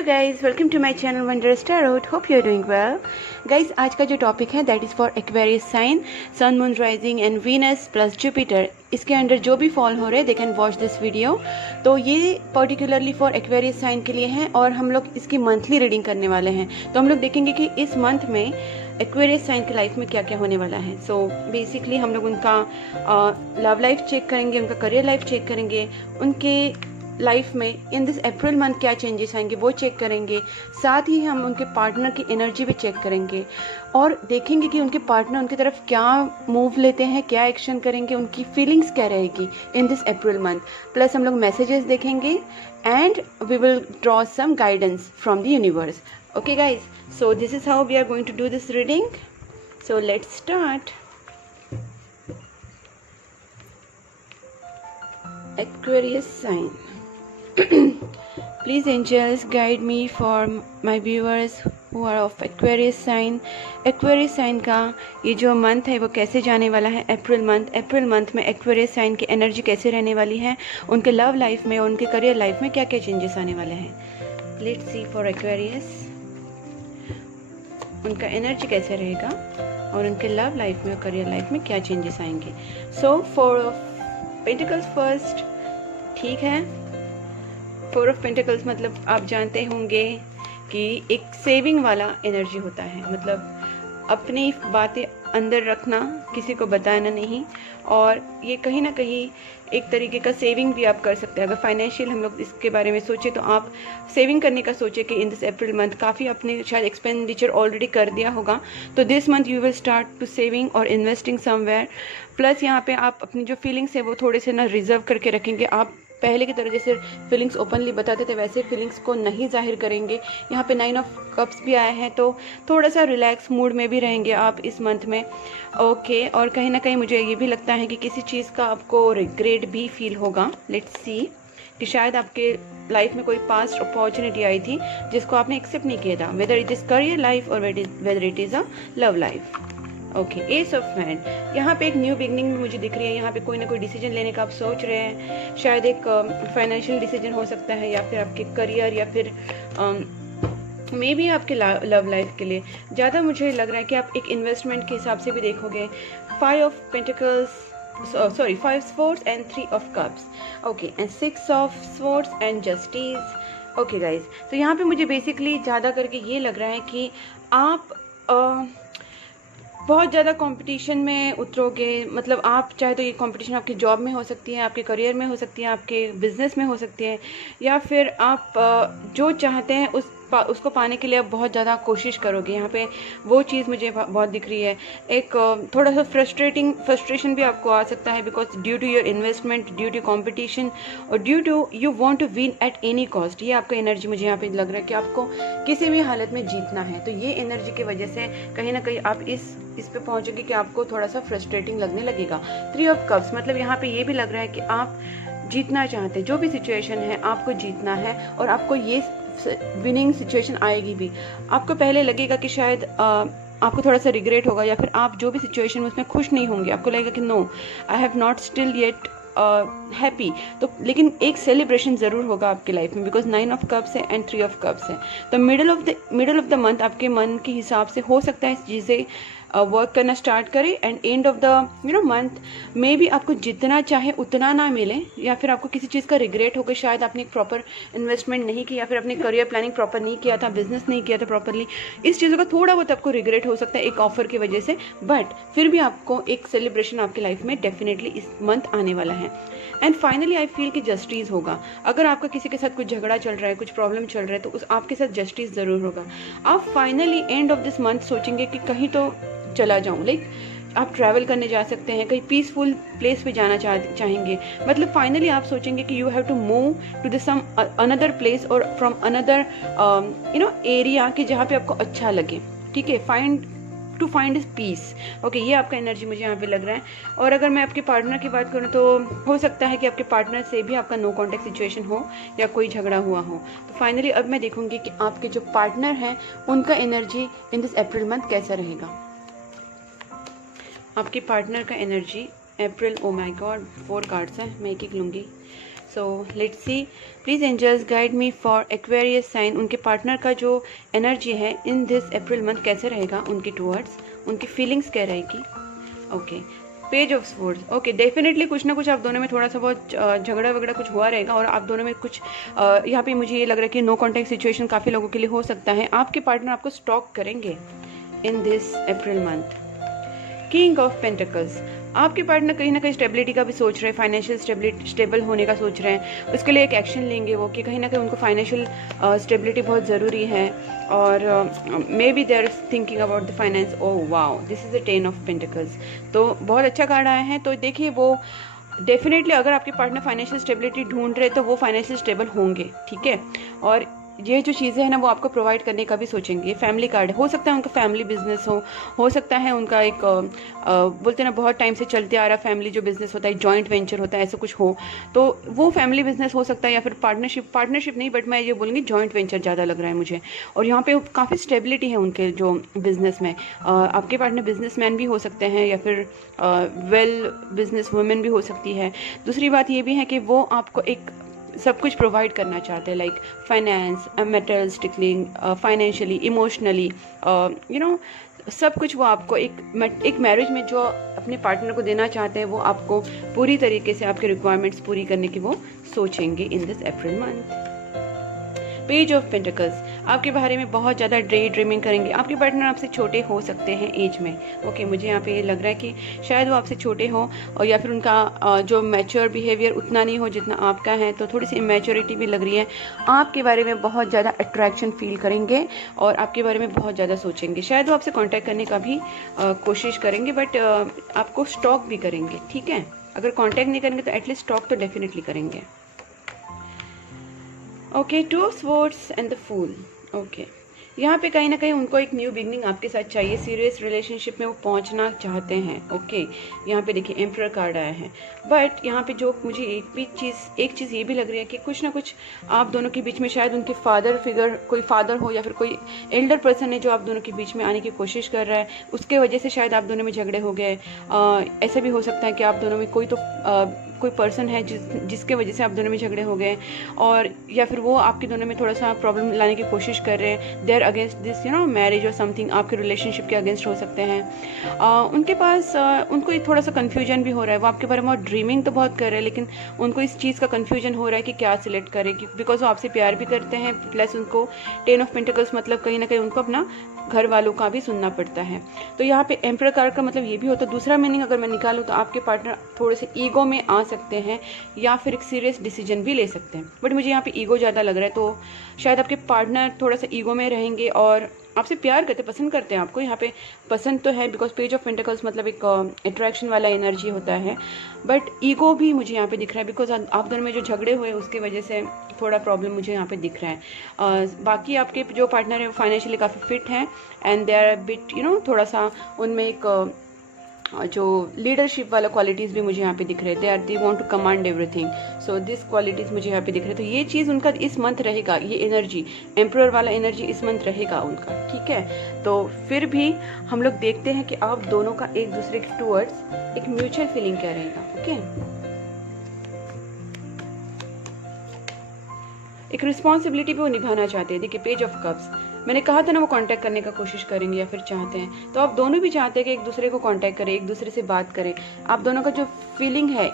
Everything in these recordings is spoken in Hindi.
Hello guys, welcome to my channel wondrous tarot. Hope you are doing well. Guys, आज का जो टॉपिक है that is for Aquarius sign, sun moon rising and Venus plus Jupiter. इसके अंडर जो भी फॉल हो रहे हैं they can watch this video. तो ये पर्टिकुलरली फॉर एक्वेरियस साइन के लिए है और हम लोग इसकी मंथली रीडिंग करने वाले हैं। तो हम लोग देखेंगे कि इस मंथ में एक्वेरियस साइन की लाइफ में क्या क्या होने वाला है। सो बेसिकली हम लोग उनका लव लाइफ चेक करेंगे, उनका करियर लाइफ चेक करेंगे, उनके लाइफ में इन दिस अप्रैल मंथ क्या चेंजेस आएंगे वो चेक करेंगे। साथ ही हम उनके पार्टनर की एनर्जी भी चेक करेंगे और देखेंगे कि उनके पार्टनर उनकी तरफ क्या मूव लेते हैं, क्या एक्शन करेंगे, उनकी फीलिंग्स क्या रहेगी in this April month. Plus हम लोग मैसेजेस देखेंगे and we will draw some guidance from the universe. Okay guys, so this is how we are going to do this reading. So let's start. Aquarius sign. Please angels guide me for my viewers who are of Aquarius sign. Aquarius sign का ये जो मंथ है वो कैसे जाने वाला है, अप्रैल मंथ। अप्रैल मंथ में Aquarius sign की एनर्जी कैसे रहने वाली है, उनके लव लाइफ में और उनके करियर लाइफ में क्या क्या चेंजेस आने वाले हैं। लेट्स सी फॉर Aquarius उनका एनर्जी कैसे रहेगा और उनके लव लाइफ में और करियर लाइफ में क्या चेंजेस आएंगे। So four of pentacles first, ठीक है। फोर ऑफ पेंटिकल्स मतलब आप जानते होंगे कि एक सेविंग वाला एनर्जी होता है, मतलब अपनी बातें अंदर रखना, किसी को बताना नहीं। और ये कहीं ना कहीं एक तरीके का सेविंग भी आप कर सकते हैं। अगर फाइनेंशियल हम लोग इसके बारे में सोचें तो आप सेविंग करने का सोचें कि इन दिस अप्रैल मंथ काफ़ी अपने शायद एक्सपेंडिचर ऑलरेडी कर दिया होगा, तो this month you will start to saving और इन्वेस्टिंग समवेयर। प्लस यहाँ पे आप अपनी जो फीलिंग्स है वो थोड़े से ना रिजर्व करके रखेंगे। आप पहले की तरह जैसे फीलिंग्स ओपनली बताते थे वैसे फीलिंग्स को नहीं जाहिर करेंगे। यहाँ पे 9 ऑफ कप्स भी आए हैं, तो थोड़ा सा रिलैक्स मूड में भी रहेंगे आप इस मंथ में। ओके, और कहीं ना कहीं मुझे ये भी लगता है कि किसी चीज़ का आपको रिग्रेट भी फील होगा। लेट्स सी कि शायद आपके लाइफ में कोई पास्ट अपॉर्चुनिटी आई थी जिसको आपने एक्सेप्ट नहीं किया था, whether it is career life और whether it is a love life. Okay, ace of hand, यहाँ पे एक न्यू बिगनिंग मुझे दिख रही है। यहाँ पे कोई ना कोई डिसीजन लेने का आप सोच रहे हैं, शायद एक फाइनेंशियल डिसीजन हो सकता है या फिर आपके करियर या फिर मे बी आपके लव लाइफ के लिए। ज़्यादा मुझे लग रहा है कि आप एक इन्वेस्टमेंट के हिसाब से भी देखोगे। 5 of pentacles, sorry 5 sports and 3 of cups. Okay, and 6 of sports and justice. Okay guys, तो यहाँ पे मुझे बेसिकली ज़्यादा करके ये लग रहा है कि आप बहुत ज़्यादा कंपटीशन में उतरोगे। मतलब आप चाहे तो ये कंपटीशन आपकी जॉब में हो सकती है, आपके करियर में हो सकती है, आपके बिजनेस में हो सकती है, या फिर आप जो चाहते हैं उसको पाने के लिए आप बहुत ज़्यादा कोशिश करोगे। यहाँ पे वो चीज़ मुझे बहुत दिख रही है। एक थोड़ा सा फ्रस्ट्रेशन भी आपको आ सकता है, because due to your investment, due to competition और due to you want to win at any cost. ये आपका एनर्जी मुझे यहाँ पे लग रहा है कि आपको किसी भी हालत में जीतना है। तो ये एनर्जी की वजह से कहीं ना कहीं आप इस पे पहुँचोगे कि आपको थोड़ा सा फ्रस्ट्रेटिंग लगने लगेगा। 3 ऑफ कप्स मतलब यहाँ पे ये भी लग रहा है कि आप जीतना चाहते हैं, जो भी सिचुएशन है आपको जीतना है और आपको ये विनिंग सिचुएशन आएगी भी। आपको पहले लगेगा कि शायद आपको थोड़ा सा रिग्रेट होगा या फिर आप जो भी सिचुएशन में उसमें खुश नहीं होंगे, आपको लगेगा कि no I have not still yet happy. तो लेकिन एक सेलिब्रेशन ज़रूर होगा आपकी लाइफ में, बिकॉज 9 ऑफ कप्स है एंड 3 ऑफ कप्स है। तो मिडल ऑफ द मंथ आपके मन के हिसाब से हो सकता है चीज़ें वर्क करना स्टार्ट करें and end of the month में भी आपको जितना चाहे उतना ना मिले, या फिर आपको किसी चीज़ का रिग्रेट होकर शायद आपने एक प्रॉपर इन्वेस्टमेंट नहीं की या फिर अपने करियर प्लानिंग प्रॉपर नहीं किया था, बिजनेस नहीं किया था प्रॉपरली। इस चीज़ों का थोड़ा बहुत आपको रिग्रेट हो सकता है एक ऑफर की वजह से, बट फिर भी आपको एक सेलिब्रेशन आपकी लाइफ में डेफिनेटली इस मंथ आने वाला है। एंड फाइनली आई फील कि जस्टिस होगा। अगर आपका किसी के साथ कुछ झगड़ा चल रहा है, कुछ प्रॉब्लम चल रहा है, तो उस आपके साथ जस्टिस ज़रूर होगा। आप finally end of this month सोचेंगे कि कहीं तो चला जाऊं, लाइक आप ट्रैवल करने जा सकते हैं, कहीं पीसफुल प्लेस पे जाना चाहेंगे। मतलब फाइनली आप सोचेंगे कि you have to move to the some another place और फ्रॉम अनदर एरिया कि जहाँ पे आपको अच्छा लगे, ठीक है, फाइंड पीस। ओके, ये आपका एनर्जी मुझे यहाँ पे लग रहा है। और अगर मैं आपके पार्टनर की बात करूँ तो हो सकता है कि आपके पार्टनर से भी आपका नो कॉन्टैक्ट सिचुएशन हो या कोई झगड़ा हुआ हो। तो फाइनली अब मैं देखूंगी कि आपके जो पार्टनर हैं उनका energy in this April month कैसा रहेगा। आपके पार्टनर का energy April, oh my god 4 cards हैं, मैं एक लूँगी। So let's see, please angels guide me for Aquarius sign. उनके पार्टनर का जो एनर्जी है इन दिस अप्रैल मंथ कैसे रहेगा उनकी टूवर्ड्स, उनकी फीलिंग्स क्या रहेगी। Okay, page of swords. Okay, definitely कुछ ना कुछ आप दोनों में थोड़ा सा बहुत झगड़ा वगड़ा कुछ हुआ रहेगा, और आप दोनों में कुछ यहाँ पे मुझे ये लग रहा है कि नो कॉन्टैक्ट सिचुएशन काफ़ी लोगों के लिए हो सकता है। आपके पार्टनर आपको स्टॉक करेंगे इन this April month. King of pentacles, आपके पार्टनर कहीं ना कहीं स्टेबिलिटी का भी सोच रहे हैं, फाइनेंशियल स्टेबल होने का सोच रहे हैं। उसके लिए एक एक्शन लेंगे वो, कि कहीं ना कहीं उनको फाइनेंशियल स्टेबिलिटी बहुत ज़रूरी है, और maybe they are thinking about the finance. Oh wow, this is the 10 of pentacles. तो बहुत अच्छा कार्ड आया है। तो देखिए, वो डेफिनेटली अगर आपके पार्टनर फाइनेंशियल स्टेबिलिटी ढूंढ रहे तो वो फाइनेंशियल स्टेबल होंगे, ठीक है। और ये जो चीज़ें हैं ना वो आपको प्रोवाइड करने का भी सोचेंगे। फैमिली कार्ड, हो सकता है उनका फैमिली बिजनेस हो सकता है उनका एक बोलते हैं ना बहुत टाइम से चलते आ रहा फैमिली जो बिजनेस होता है, जॉइंट वेंचर होता है, ऐसा कुछ हो तो वो फैमिली बिजनेस हो सकता है, या फिर पार्टनरशिप नहीं, बट मैं ये बोलूँगी जॉइंट वेंचर ज़्यादा लग रहा है मुझे। और यहाँ पे काफ़ी स्टेबिलिटी है उनके जो बिजनेस में। आपके पार्टनर बिजनेसमैन भी हो सकते हैं, या फिर वेल बिजनेस वुमेन भी हो सकती है। दूसरी बात ये भी है कि वो आपको एक सब कुछ प्रोवाइड करना चाहते हैं, लाइक फाइनेंस, मेटेरियलिस्टिकली, फाइनेंशियली, इमोशनली, सब कुछ वो आपको एक मैरिज में जो अपने पार्टनर को देना चाहते हैं वो आपको पूरी तरीके से आपके रिक्वायरमेंट्स पूरी करने की वो सोचेंगे इन this April month. Page of pentacles, आपके बारे में बहुत ज़्यादा ड्रीमिंग करेंगे। आपके पार्टनर आपसे छोटे हो सकते हैं एज में। ओके, मुझे यहाँ पे ये लग रहा है कि शायद वो आपसे छोटे हो, और या फिर उनका जो मैच्योर बिहेवियर उतना नहीं हो जितना आपका है, तो थोड़ी सी इमेच्योरिटी भी लग रही है। आपके बारे में बहुत ज़्यादा अट्रैक्शन फील करेंगे और आपके बारे में बहुत ज़्यादा सोचेंगे। शायद वो आपसे कॉन्टैक्ट करने का भी कोशिश करेंगे, बट आपको स्टॉक भी करेंगे, ठीक है। अगर कॉन्टैक्ट नहीं करेंगे तो एटलीस्ट स्टॉक तो डेफिनेटली करेंगे। Okay, 2 of swords and the fool. Okay, यहाँ पे कहीं ना कहीं उनको एक न्यू बिगनिंग आपके साथ चाहिए, सीरियस रिलेशनशिप में वो पहुँचना चाहते हैं। ओके, यहाँ पे देखिए एम्परर कार्ड आया है, बट यहाँ पे जो मुझे एक चीज़ ये भी लग रही है कि कुछ ना कुछ आप दोनों के बीच में शायद उनके फादर फिगर, कोई फादर हो या फिर कोई एल्डर पर्सन है जो आप दोनों के बीच में आने की कोशिश कर रहा है, उसके वजह से शायद आप दोनों में झगड़े हो गए। ऐसा भी हो सकता है कि आप दोनों में कोई पर्सन है जिसके वजह से आप दोनों में झगड़े हो गए, और या फिर वो आपके दोनों में थोड़ा सा प्रॉब्लम लाने की कोशिश कर रहे हैं। देयर अगेंस्ट दिस मैरिज और समथिंग, आपके रिलेशनशिप के अगेंस्ट हो सकते हैं। उनके पास उनको एक थोड़ा सा कन्फ्यूजन भी हो रहा है। वो आपके बारे में ड्रीमिंग तो बहुत कर रहे हैं, लेकिन उनको इस चीज़ का कन्फ्यूजन हो रहा है कि क्या सिलेक्ट करें, बिकॉज वो आपसे प्यार भी करते हैं, प्लस उनको 10 ऑफ पेंटिकल्स मतलब कहीं ना कहीं उनको अपना घर वालों का भी सुनना पड़ता है। तो यहाँ पे एम्परर कार्ड का मतलब ये भी होता है। दूसरा मीनिंग अगर मैं निकालूँ तो आपके पार्टनर थोड़े से ईगो में आ सकते हैं, या फिर एक सीरियस डिसीजन भी ले सकते हैं, बट मुझे यहाँ पे ईगो ज़्यादा लग रहा है। तो शायद आपके पार्टनर थोड़ा सा ईगो में रहेंगे और आपसे प्यार करते, पसंद करते हैं आपको। यहाँ पे पसंद तो है, बिकॉज पेज ऑफ पेंटिकल्स मतलब एक अट्रैक्शन वाला एनर्जी होता है, बट ईगो भी मुझे यहाँ पे दिख रहा है, बिकॉज आप दोनों में जो झगड़े हुए उसके वजह से थोड़ा प्रॉब्लम मुझे यहाँ पे दिख रहा है। बाकी आपके जो पार्टनर है वो फाइनेंशियली काफ़ी फिट हैं, एंड दे आर बिट थोड़ा सा उनमें एक जो लीडरशिप वाला क्वालिटीज़ भी मुझे यहाँ पे दिख रहे हैं। They want to command everything, so this qualities मुझे यहाँ पे दिख रहे हैं। तो ये चीज़ उनका इस मंथ रहेगा, ये एनर्जी एम्परर वाला एनर्जी इस मंथ रहेगा उनका, ठीक है। तो फिर भी हम लोग देखते हैं कि आप दोनों का एक दूसरे के टूवर्ड्स एक म्यूचुअल फीलिंग क्या रहेगा। ओके, एक रिस्पॉन्सिबिलिटी भी वो निभाना चाहते हैं। देखिए पेज ऑफ कप्स, मैंने कहा था ना वो कांटेक्ट करने का कोशिश करेंगे या फिर चाहते हैं, तो आप दोनों भी चाहते हैं कि एक दूसरे को कांटेक्ट करें, एक दूसरे से बात करें। आप दोनों का जो फीलिंग है,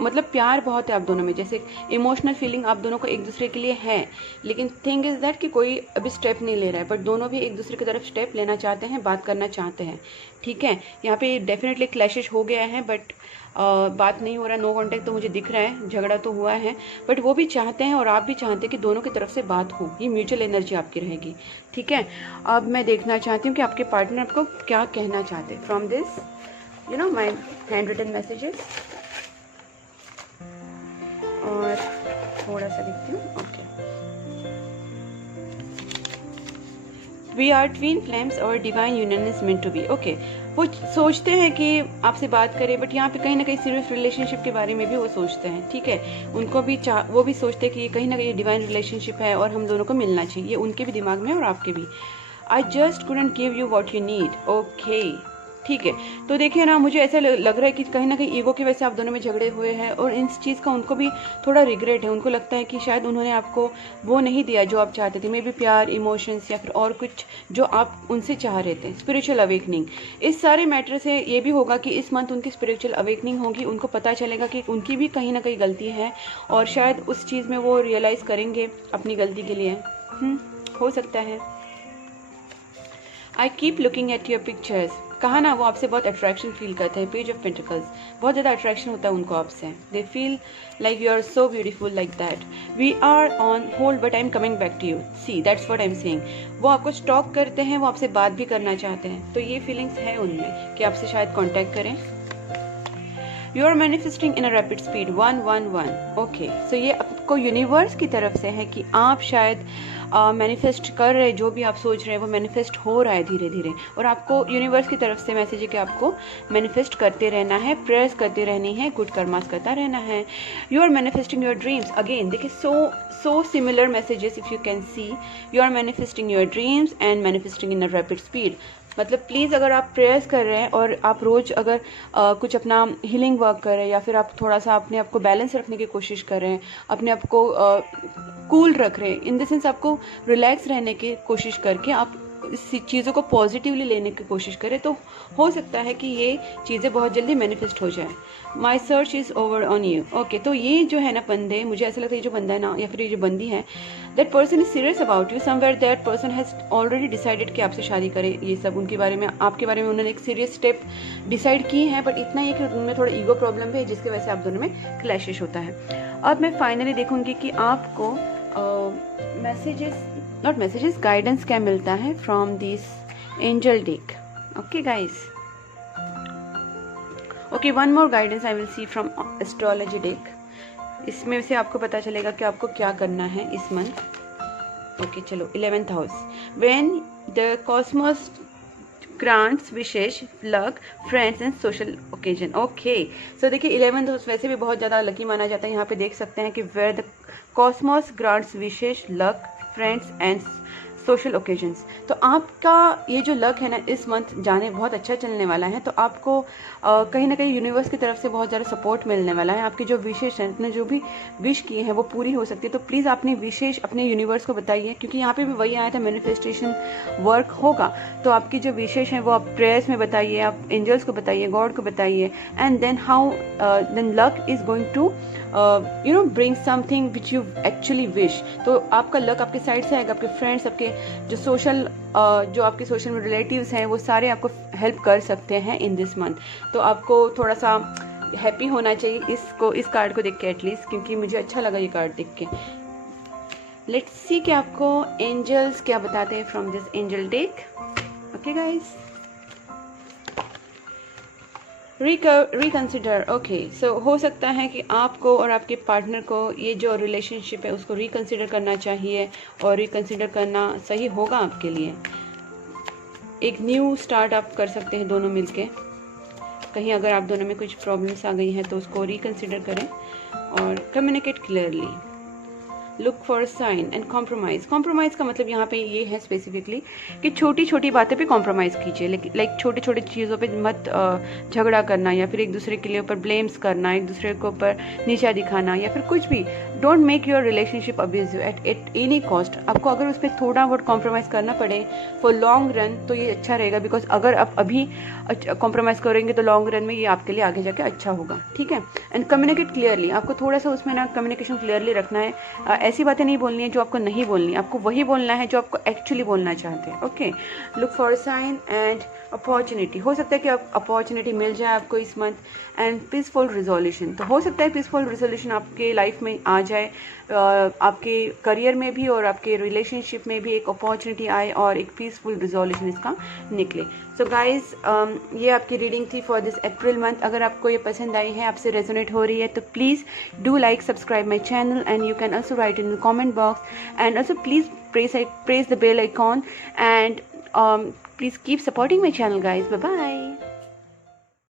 मतलब प्यार बहुत है आप दोनों में, जैसे इमोशनल फीलिंग आप दोनों को एक दूसरे के लिए है, लेकिन थिंग इज़ दैट कि कोई अभी स्टेप नहीं ले रहा है, बट दोनों भी एक दूसरे की तरफ स्टेप लेना चाहते हैं, बात करना चाहते हैं, ठीक है। यहाँ पे डेफिनेटली क्लैशेस हो गया है, बट बात नहीं हो रहा, नो कांटेक्ट तो मुझे दिख रहा है, झगड़ा तो हुआ है, बट वो भी चाहते हैं और आप भी चाहते हैं कि दोनों की तरफ से बात हो। ये म्यूचुअल एनर्जी आपकी रहेगी, ठीक है। अब मैं देखना चाहती हूँ कि आपके पार्टनर आपको क्या कहना चाहते हैं from this my hand written messages, और थोड़ा सा देखती हूँ। Okay, we are twin flames और divine union is meant to be. Okay, वो सोचते हैं कि आपसे बात करें, बट यहाँ पे कहीं ना कहीं सीरियस रिलेशनशिप के बारे में भी वो सोचते हैं, ठीक है। उनको भी वो भी सोचते हैं कि कहीं ना कहीं डिवाइन रिलेशनशिप है और हम दोनों को मिलना चाहिए, उनके भी दिमाग में और आपके भी। I just couldn't give you what you need. Okay, ठीक है। तो देखिए ना, मुझे ऐसा लग रहा है कि कहीं ना कहीं ईगो की वजह से आप दोनों में झगड़े हुए हैं, और इस चीज़ का उनको भी थोड़ा रिग्रेट है। उनको लगता है कि शायद उन्होंने आपको वो नहीं दिया जो आप चाहते थे, मे बी प्यार, इमोशंस, या फिर और कुछ जो आप उनसे चाह रहे थे। स्पिरिचुअल अवेकनिंग, इस सारे मैटर से ये भी होगा कि इस मंथ उनकी स्पिरिचुअल अवेकनिंग होगी। उनको पता चलेगा कि उनकी भी कहीं ना कहीं गलती है, और शायद उस चीज़ में वो रियलाइज़ करेंगे अपनी गलती के लिए। हो सकता है। I keep looking at your pictures, कहा ना वो आपसे बहुत अट्रैक्शन फील करते हैं। पेज ऑफ पेंटिकल्स, बहुत ज़्यादा अट्रैक्शन होता है उनको आपसे। They feel like you are so beautiful like that. We are on hold but I am coming back to you, see that's what I am saying. वो आपको स्टॉक करते हैं, वो आपसे बात भी करना चाहते हैं, तो ये फीलिंग्स है उनमें कि आपसे शायद कॉन्टैक्ट करें। You are manifesting in a rapid speed 111। Okay, so ये आपको यूनिवर्स की तरफ से है कि आप शायद मैनिफेस्ट कर रहे, जो भी आप सोच रहे हैं वो मैनिफेस्ट हो रहा है धीरे धीरे, और आपको यूनिवर्स की तरफ से मैसेज है कि आपको मैनिफेस्ट करते रहना है, प्रेयर्स करते रहनी है, गुड कर्मास करता रहना है। You are manifesting your dreams, again देखिए so similar messages if you can see. You are manifesting your dreams and manifesting in a rapid speed. मतलब प्लीज़ अगर आप प्रेयर्स कर रहे हैं और आप रोज़ अगर कुछ अपना हीलिंग वर्क कर रहे हैं, या फिर आप थोड़ा सा अपने आप को बैलेंस रखने की कोशिश कर रहे हैं, अपने आप को कूल रख रहे हैं, इन द सेंस आपको रिलैक्स रहने की कोशिश करके आप इस चीज़ों को पॉजिटिवली लेने की कोशिश करें, तो हो सकता है कि ये चीज़ें बहुत जल्दी मैनिफेस्ट हो जाए। My search is over on you. Okay, तो ये जो है ना बंदे, मुझे ऐसा लगता है ये जो बंदा है ना, या फिर ये जो बंदी है, that person is serious about you. Somewhere that person has already decided कि आपसे शादी करे। ये सब उनके बारे में, आपके बारे में उन्होंने एक सीरियस स्टेप डिसाइड की है, बट इतना ही कि उनमें थोड़ा ईगो प्रॉब्लम भी है, जिसकी वजह से आप दोनों में क्लैशेस होता है। अब मैं फाइनली देखूंगी कि आपको मैसेजेस, नॉट मैसेजेस, गाइडेंस क्या मिलता है from this angel deck. Okay guys, okay, one more guidance I will see from astrology deck. इसमें से आपको पता चलेगा कि आपको क्या करना है इस मंथ। ओके चलो, 11th house, when the cosmos grants विशेष luck friends and social occasion. Okay, so देखिए 11th हाउस वैसे भी बहुत ज़्यादा लकी माना जाता है। यहाँ पे देख सकते हैं कि वेयर द कॉस्मोस ग्रांट्स विशेष luck friends and social occasions. तो आपका ये जो लक है ना इस मंथ जाने बहुत अच्छा चलने वाला है। तो आपको कहीं ना कहीं यूनिवर्स की तरफ से बहुत ज़्यादा सपोर्ट मिलने वाला है। आपकी जो विशेष हैं, आपने जो भी विश किए हैं वो पूरी हो सकती है। तो प्लीज़ अपनी विशेष अपने यूनिवर्स को बताइए, क्योंकि यहाँ पे भी वही आया था, मैनिफेस्टेशन वर्क होगा। तो आपकी जो विशेष हैं वो आप प्रेयर्स में बताइए, आप एंजल्स को बताइए, गॉड को बताइए, and then how then luck is going to bring something which you actually wish. तो आपका लक आपके साइड से आएगा। आपके फ्रेंड्स, आपके जो सोशल जो आपके सोशल में रिलेटिव्स हैं, वो सारे आपको हेल्प कर सकते हैं इन दिस मंथ। तो आपको थोड़ा सा हैप्पी होना चाहिए इस कार्ड को देख के एटलीस्ट, क्योंकि मुझे अच्छा लगा ये कार्ड देख के। लेट्स सी कि आपको एंजल्स क्या बताते हैं from this angel deck. Okay guys, reconsider. Okay, so हो सकता है कि आपको और आपके पार्टनर को ये जो रिलेशनशिप है उसको रिकंसिडर करना चाहिए, और रिकंसिडर करना सही होगा आपके लिए। एक न्यू स्टार्ट आप कर सकते हैं दोनों मिलके। कहीं अगर आप दोनों में कुछ प्रॉब्लम्स आ गई हैं तो उसको रिकंसिडर करें, और communicate clearly, look for sign and compromise. Compromise का मतलब यहाँ पे ये है स्पेसिफिकली कि छोटी छोटी बातें पे कॉम्प्रोमाइज़ कीजिए, लेकिन लाइक छोटी छोटी चीज़ों पे मत झगड़ा करना, या फिर एक दूसरे के लिए ऊपर ब्लेम्स करना, एक दूसरे के ऊपर नीचा दिखाना, या फिर कुछ भी। Don't make your relationship abusive eight any cost. आपको अगर उस पर थोड़ा बहुत कॉम्प्रोमाइज़ करना पड़े फॉर लॉन्ग रन तो ये अच्छा रहेगा, बिकॉज अगर आप अभी कॉम्प्रोमाइज़ करेंगे तो लॉन्ग रन में ये आपके लिए आगे जाके अच्छा होगा। ठीक है, एंड कम्युनिकेट क्लियरली। आपको थोड़ा सा उसमें ना कम्युनिकेशन क्लियरली रखना है। ऐसी बातें नहीं बोलनी है जो आपको नहीं बोलनी, आपको वही बोलना है जो आपको एक्चुअली बोलना चाहते हैं। Okay, look for sign and opportunity. हो सकता है कि आप अपॉर्चुनिटी मिल जाए आपको इस मंथ, एंड पीसफुल रिजोल्यूशन। तो हो सकता है पीसफुल रिजोल्यूशन आपके लाइफ में आ जाए, आपके करियर में भी और आपके रिलेशनशिप में भी एक अपॉर्चुनिटी आए और एक पीसफुल रिजोल्यूशन इसका निकले। सो गाइज, ये आपकी रीडिंग थी फॉर दिस अप्रैल मंथ। अगर आपको ये पसंद आई है, आपसे रेजोनेट हो रही है, तो please do like, subscribe my channel, and you can also right in the comment box, and also please press the bell icon, and please keep supporting my channel guys. Bye bye.